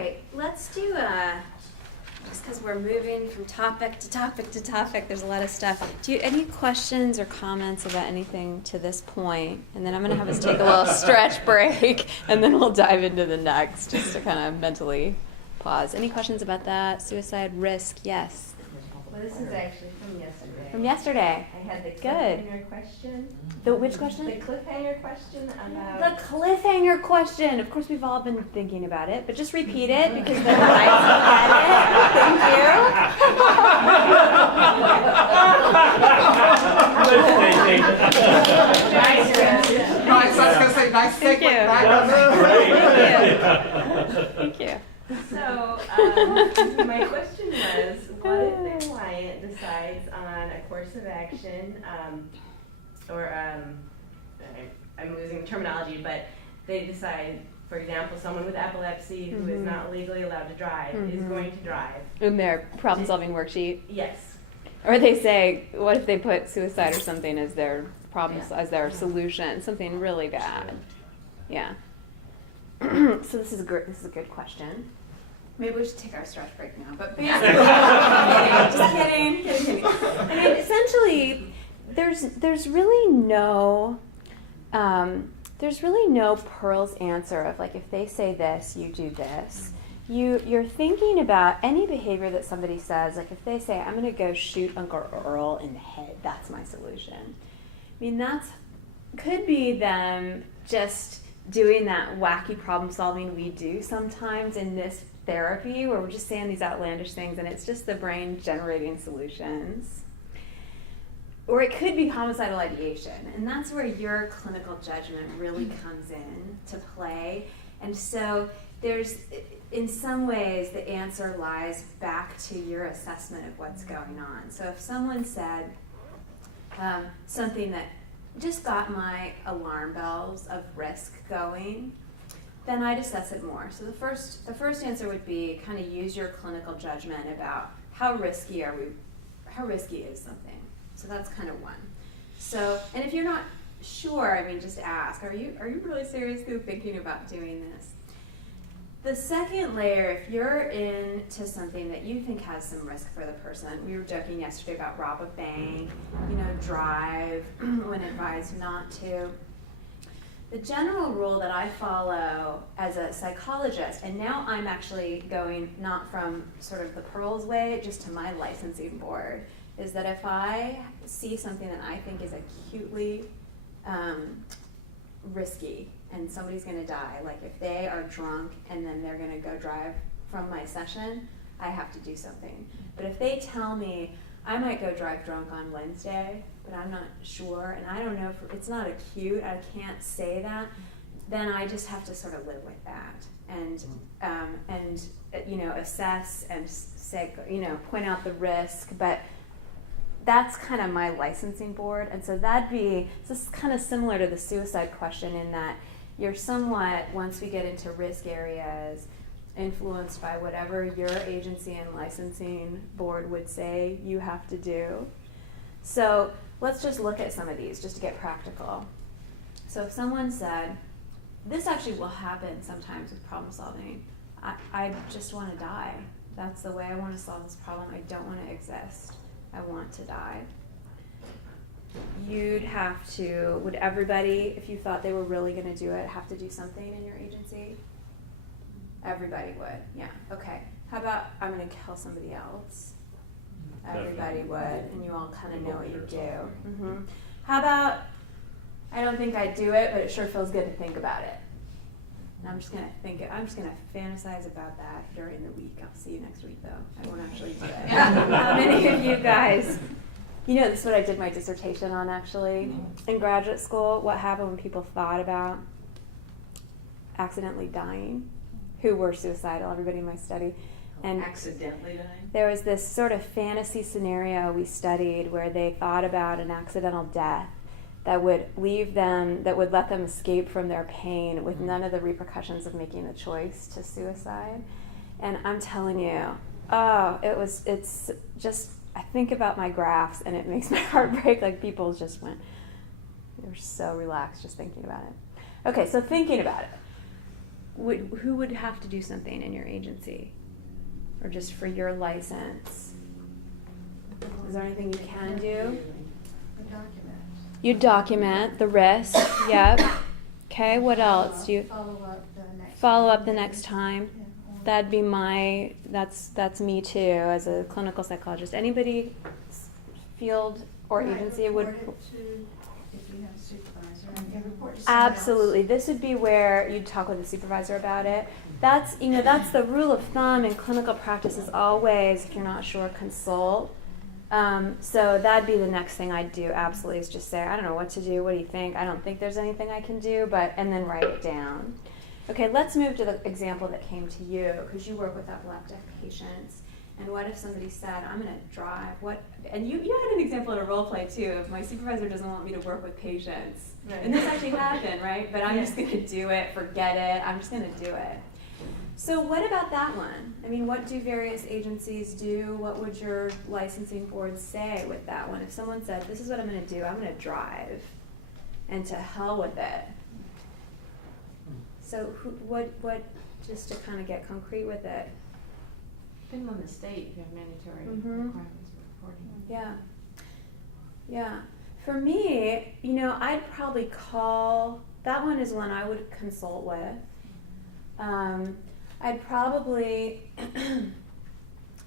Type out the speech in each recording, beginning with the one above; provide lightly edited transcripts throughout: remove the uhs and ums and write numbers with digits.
right, let's do just because we're moving from topic to topic to topic, there's a lot of stuff. Do you any questions or comments about anything to this point? And then I'm going to have us take a little stretch break, and then we'll dive into the next, just to kind of mentally pause. Any questions about that? Suicide risk? Yes. Well, this is actually from yesterday. From yesterday. I had the cliffhanger question. The which question? The cliffhanger question about... The cliffhanger question. Of course, we've all been thinking about it, but just repeat it because they're right to get it. Thank you. Nice. I was going to say nice segue back. Thank you. So, my question was, what if the client decides on a course of action, I'm losing terminology, but they decide, for example, someone with epilepsy who is not legally allowed to drive is going to drive. In their problem-solving worksheet? Yes. Or they say, what if they put suicide or something as their problem, as their solution, something really bad? Yeah. So this is a good question. Maybe we should take our stretch break now, but basically, just kidding. I mean, essentially, there's really no Pearl's answer of like, if they say this, you do this. You're thinking about any behavior that somebody says, like if they say, I'm going to go shoot Uncle Earl in the head, that's my solution. I mean, could be them just doing that wacky problem solving we do sometimes in this therapy where we're just saying these outlandish things and it's just the brain generating solutions. Or it could be homicidal ideation, and that's where your clinical judgment really comes in to play. And so there's, in some ways, the answer lies back to your assessment of what's going on. So if someone said something that just got my alarm bells of risk going, then I'd assess it more. So the first answer would be kind of use your clinical judgment about how risky is something. So that's kind of one. So, and if you're not sure, I mean, just ask, are you really seriously thinking about doing this? The second layer, if you're into something that you think has some risk for the person, we were joking yesterday about rob a bank, drive when advised not to. The general rule that I follow as a psychologist, and now I'm actually going not from sort of the Pearl's way, just to my licensing board, is that if I see something that I think is acutely risky and somebody's going to die, like if they are drunk and then they're going to go drive from my session, I have to do something. But if they tell me I might go drive drunk on Wednesday, but I'm not sure, and I don't know if it's not acute, I can't say that, then I just have to sort of live with that and assess and say, point out the risk, but that's kind of my licensing board. And so this is kind of similar to the suicide question in that you're somewhat, once we get into risk areas, influenced by whatever your agency and licensing board would say you have to do. So let's just look at some of these just to get practical. So if someone said, this actually will happen sometimes with problem solving, I just want to die. That's the way I want to solve this problem. I don't want to exist. I want to die. Would everybody, if you thought they were really going to do it, have to do something in your agency? Everybody would, yeah, okay. How about, I'm going to kill somebody else? Everybody would, and you all kind of know what you do. How about, I don't think I'd do it, but it sure feels good to think about it. And I'm just going to fantasize about that during the week. I'll see you next week, though. I won't actually do it. How many of you guys, this is what I did my dissertation on, actually. In graduate school, what happened when people thought about accidentally dying, who were suicidal, everybody in my study. And accidentally dying? There was this sort of fantasy scenario we studied where they thought about an accidental death that would leave them, that would let them escape from their pain with none of the repercussions of making a choice to suicide. And I'm telling you, it's just, I think about my graphs and it makes my heart break. Like people just went, they were so relaxed just thinking about it. Okay, so thinking about it. who would have to do something in your agency? Or just for your license? Is there anything you can do? You document the risk, yep. Okay, what else? Do you follow up the next time? That'd be that's me too, as a clinical psychologist. Anybody field or agency would... If you have a supervisor, and you report to someone else. Absolutely. This would be where you'd talk with the supervisor about it. That's the rule of thumb in clinical practice is always, if you're not sure, consult. So that'd be the next thing I'd do, absolutely, is just say, I don't know what to do, what do you think? I don't think there's anything I can do, and then write it down. Okay, let's move to the example that came to you, because you work with epileptic patients. And what if somebody said, I'm going to drive? And you had an example in a role play too, of my supervisor doesn't want me to work with patients. Right. And this actually happened, right? But I'm just going to do it, forget it, I'm just going to do it. So what about that one? I mean, what do various agencies do? What would your licensing board say with that one? If someone said, this is what I'm going to do, I'm going to drive, and to hell with it. So what, just to kind of get concrete with it? Depending on the state, you have mandatory requirements for reporting. Yeah. Yeah. For me, I'd probably call, that one is one I would consult with. I'd probably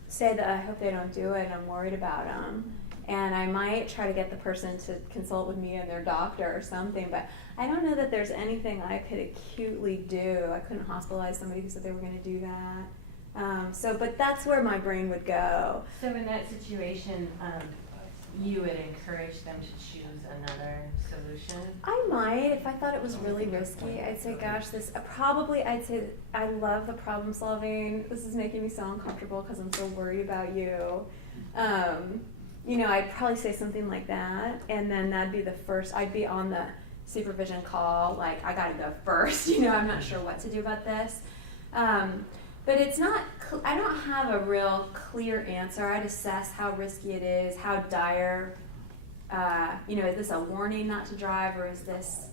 say that I hope they don't do it and I'm worried about them. And I might try to get the person to consult with me and their doctor or something, but I don't know that there's anything I could acutely do. I couldn't hospitalize somebody who said they were going to do that. But that's where my brain would go. So in that situation, you would encourage them to choose another solution? I might, if I thought it was really risky. I'd say, gosh, I'd say, I love the problem solving. This is making me so uncomfortable because I'm so worried about you. I'd probably say something like that, and then that'd be the first, I'd be on the supervision call, like, I gotta go first, I'm not sure what to do about this. But it's not, I don't have a real clear answer. I'd assess how risky it is, how dire, is this a warning not to drive, or is this,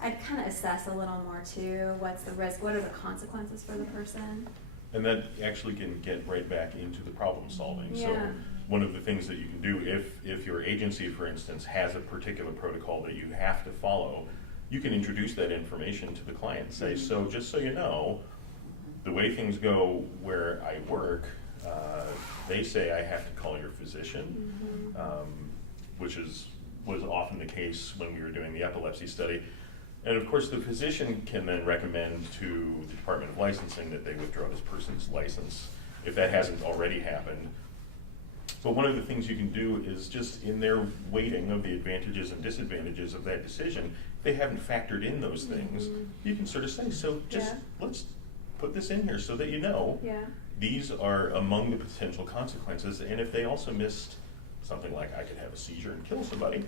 I'd kind of assess a little more too. What's the risk? What are the consequences for the person? And that actually can get right back into the problem solving. Yeah. So one of the things that you can do, if your agency, for instance, has a particular protocol that you have to follow, you can introduce that information to the client and say, so just so you know, the way things go where I work, they say I have to call your physician, which was often the case when we were doing the epilepsy study. And of course, the physician can then recommend to the Department of Licensing that they withdraw this person's license if that hasn't already happened. But one of the things you can do is just in their weighting of the advantages and disadvantages of that decision, if they haven't factored in those things, you can sort of say, so just let's put this in here so that you know these are among the potential consequences. And if they also missed something like I could have a seizure and kill somebody,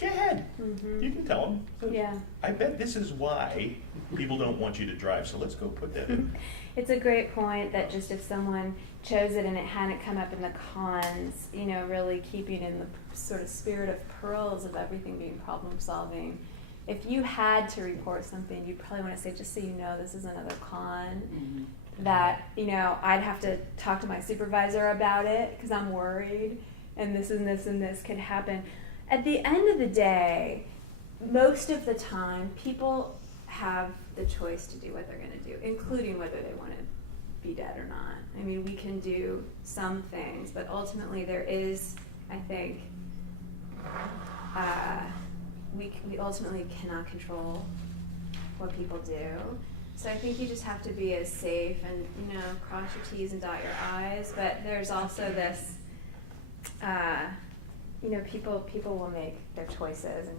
go ahead. You can tell them. So I bet this is why people don't want you to drive, so let's go put that in. It's a great point that just if someone chose it and it hadn't come up in the cons, really keeping in the sort of spirit of pearls of everything being problem solving. If you had to report something, you'd probably want to say, just so you know, this is another con, that, I'd have to talk to my supervisor about it because I'm worried, and this and this and this could happen. At the end of the day, most of the time, people have the choice to do what they're going to do, including whether they want to be dead or not. I mean, we can do some things, but ultimately there is, I think, we ultimately cannot control what people do. So I think you just have to be as safe and, cross your T's and dot your I's. But there's also this, people will make their choices, and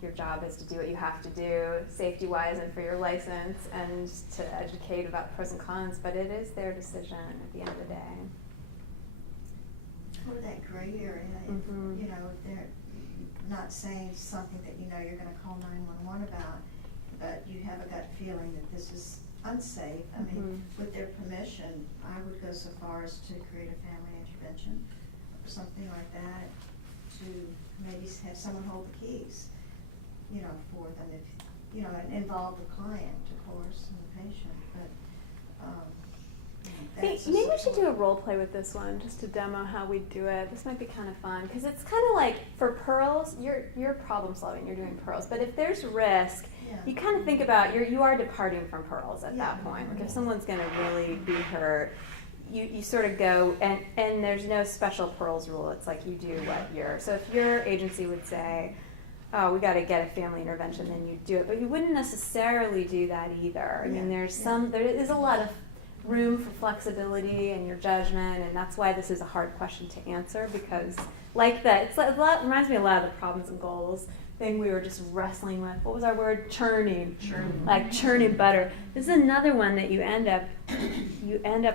your job is to do what you have to do, safety-wise and for your license, and to educate about pros and cons. But it is their decision at the end of the day. Or that gray area, if they're not saying something that you're going to call 911 about, but you have a gut feeling that this is unsafe. I mean, with their permission, I would go so far as to create a family intervention or something like that, to maybe have someone hold the keys, for them if you know, and involve the client, of course, and the patient, but, Hey, that's a maybe we should do a support. role play with this one, just to demo how we do it. This might be kind of fun, because it's kind of like, for pearls, you're problem solving, you're doing pearls. But if there's risk, Yeah. you kind of think about, you are departing from pearls at Yeah. that point. Like if someone's going to really be hurt, you sort of go, and there's no special pearls rule. It's like you do what so if your agency would say, oh, we got to get a family intervention, then you do it. But you wouldn't necessarily do that either. I mean, there is a lot of room for flexibility in your judgment, and that's why this is a hard question to answer, because like that, it reminds me a lot of the problems and goals thing we were just wrestling with. What was our word? Churning. Like churning butter. This is another one that you end up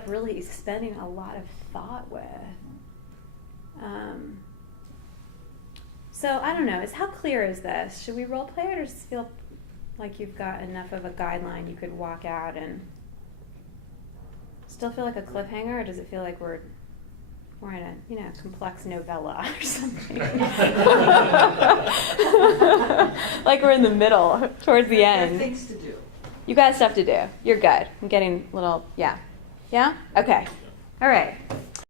really spending a lot of thought with. So I don't know. How clear is this? Should we role play it, or does it feel like you've got enough of a guideline you could walk out and still feel like a cliffhanger, or does it feel like we're in a complex novella or something? Like we're in the middle, towards the There are end. things to do. You got stuff to do. You're good. I'm getting a little, yeah. Yeah? Okay. All right.